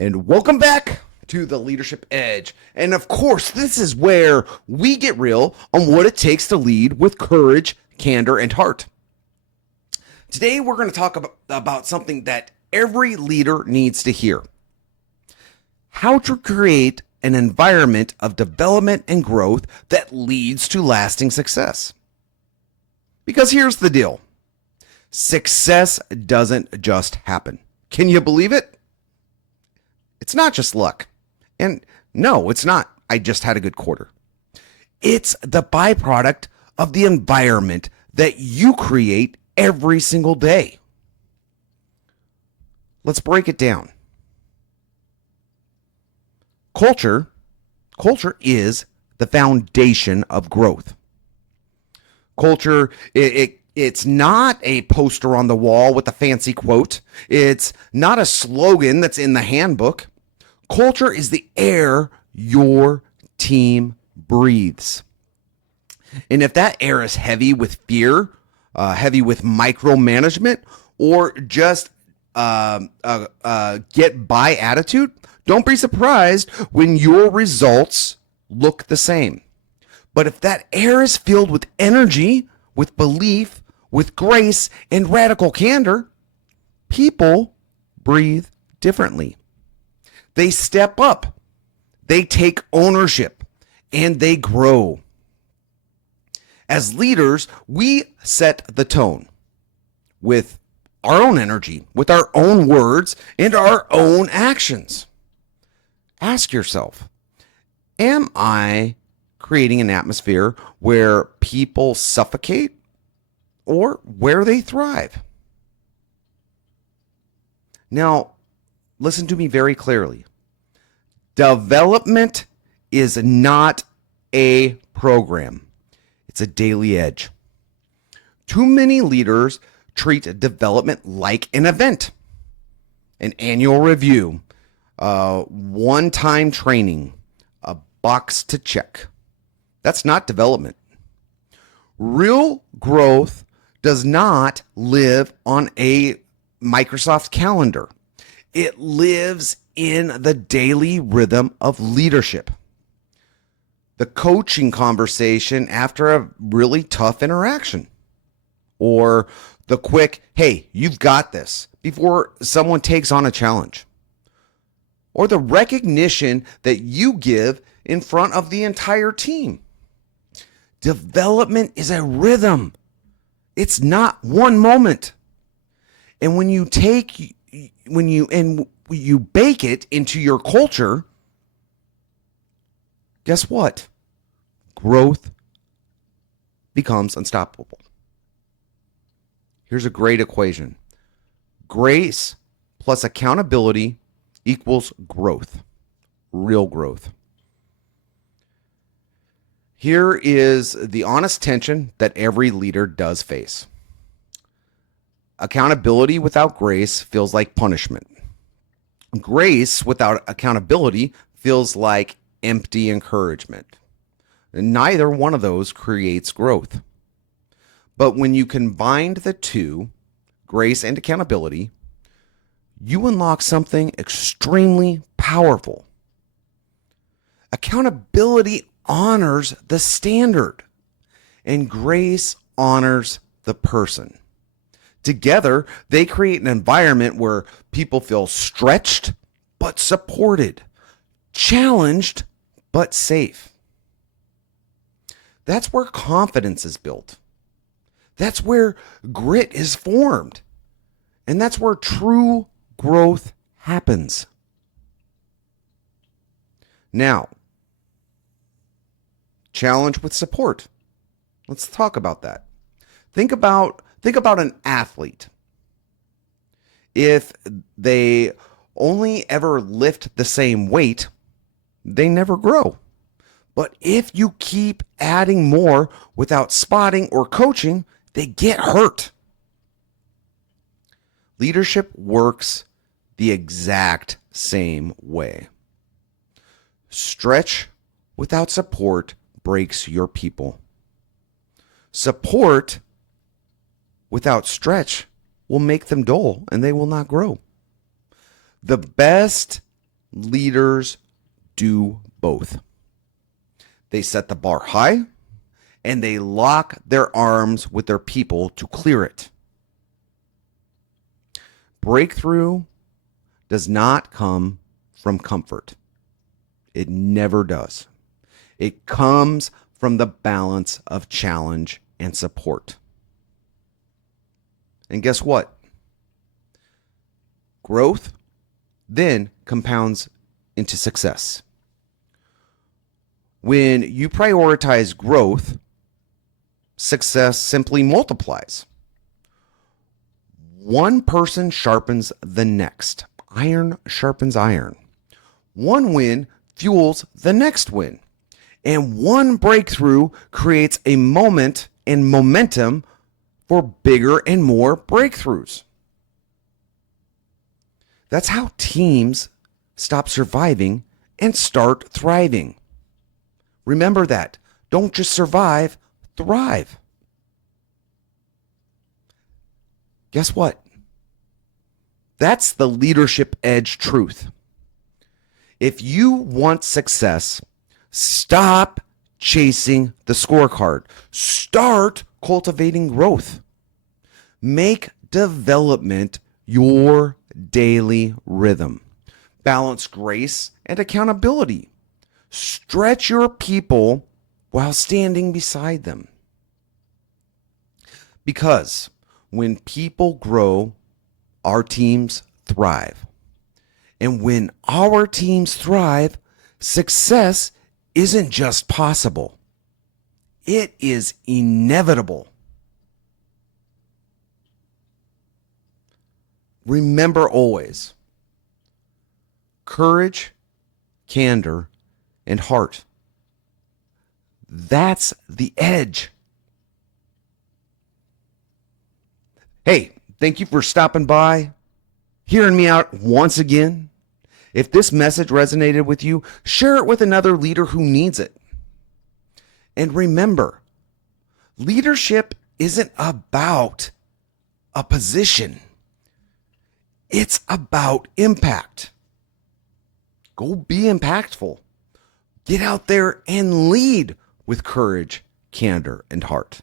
And welcome back to the Leadership Edge. And of course, this is where we get real on what it takes to lead with courage, candor, and heart. Today, we're going to talk about something that every leader needs to hear: how to create an environment of development and growth that leads to lasting success. Because here's the deal: success doesn't just happen. Can you believe it? It's not just luck. And no, it's not, I just had a good quarter. It's the byproduct of the environment that you create every single day. Let's break it down. Culture is the foundation of growth. Culture, it's not a poster on the wall with a fancy quote. It's not a slogan that's in the handbook. Culture is the air your team breathes. And if that air is heavy with fear, heavy with micromanagement, or just get by attitude, don't be surprised when your results look the same. But if that air is filled with energy, with belief, with grace, and radical candor, people breathe differently. They step up, they take ownership, and they grow. As leaders, we set the tone with our own energy, with our own words, and our own actions. Ask yourself, am I creating an atmosphere where people suffocate or where they thrive? Now, listen to me very clearly. Development is not a program. It's a daily edge. Too many leaders treat development like an event, an annual review, one-time training, a box to check. That's not development. Real growth does not live on a Microsoft calendar. It lives in the daily rhythm of leadership. The coaching conversation after a really tough interaction, or the quick, hey, you've got this, before someone takes on a challenge, or the recognition that you give in front of the entire team. Development is a rhythm. It's not one moment. And when you bake it into your culture, guess what? Growth becomes unstoppable. Here's a great equation. Grace plus accountability equals growth, real growth. Here is the honest tension that every leader does face. Accountability without grace feels like punishment. Grace without accountability feels like empty encouragement. Neither one of those creates growth. But when you combine the two, grace and accountability, you unlock something extremely powerful. Accountability honors the standard, and grace honors the person. Together, they create an environment where people feel stretched but supported, challenged but safe. That's where confidence is built. That's where grit is formed. And that's where true growth happens. Now, challenge with support. Let's talk about that. Think about an athlete. If they only ever lift the same weight, they never grow. But if you keep adding more without spotting or coaching, they get hurt. Leadership works the exact same way. Stretch without support breaks your people. Support without stretch will make them dull and they will not grow. The best Leaders do both. They set the bar high and they lock their arms with their people to clear it. Breakthrough does not come from comfort. It never does. It comes from the balance of challenge and support. And guess what? Growth then compounds into success. When you prioritize growth, success simply multiplies. One person sharpens the next. Iron sharpens iron. One win fuels the next win. And one breakthrough creates a moment and momentum for bigger and more breakthroughs. That's how teams stop surviving and start thriving. Remember that. Don't just survive, thrive. Guess what? That's the leadership edge truth. If you want success, stop chasing the scorecard. Start cultivating growth. Make development your daily rhythm. Balance grace and accountability. Stretch your people while standing beside them. Because when people grow, our teams thrive. And when our teams thrive, success isn't just possible. It is inevitable. Remember always, courage, candor, and heart. That's the edge. Hey, thank you for stopping by, hearing me out once again. If this message resonated with you, share it with another leader who needs it. And remember, leadership isn't about a position. It's about impact. Go be impactful. Get out there and lead with courage, candor, and heart.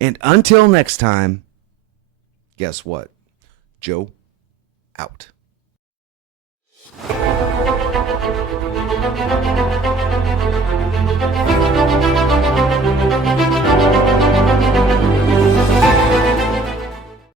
And until next time, guess what? Joe out.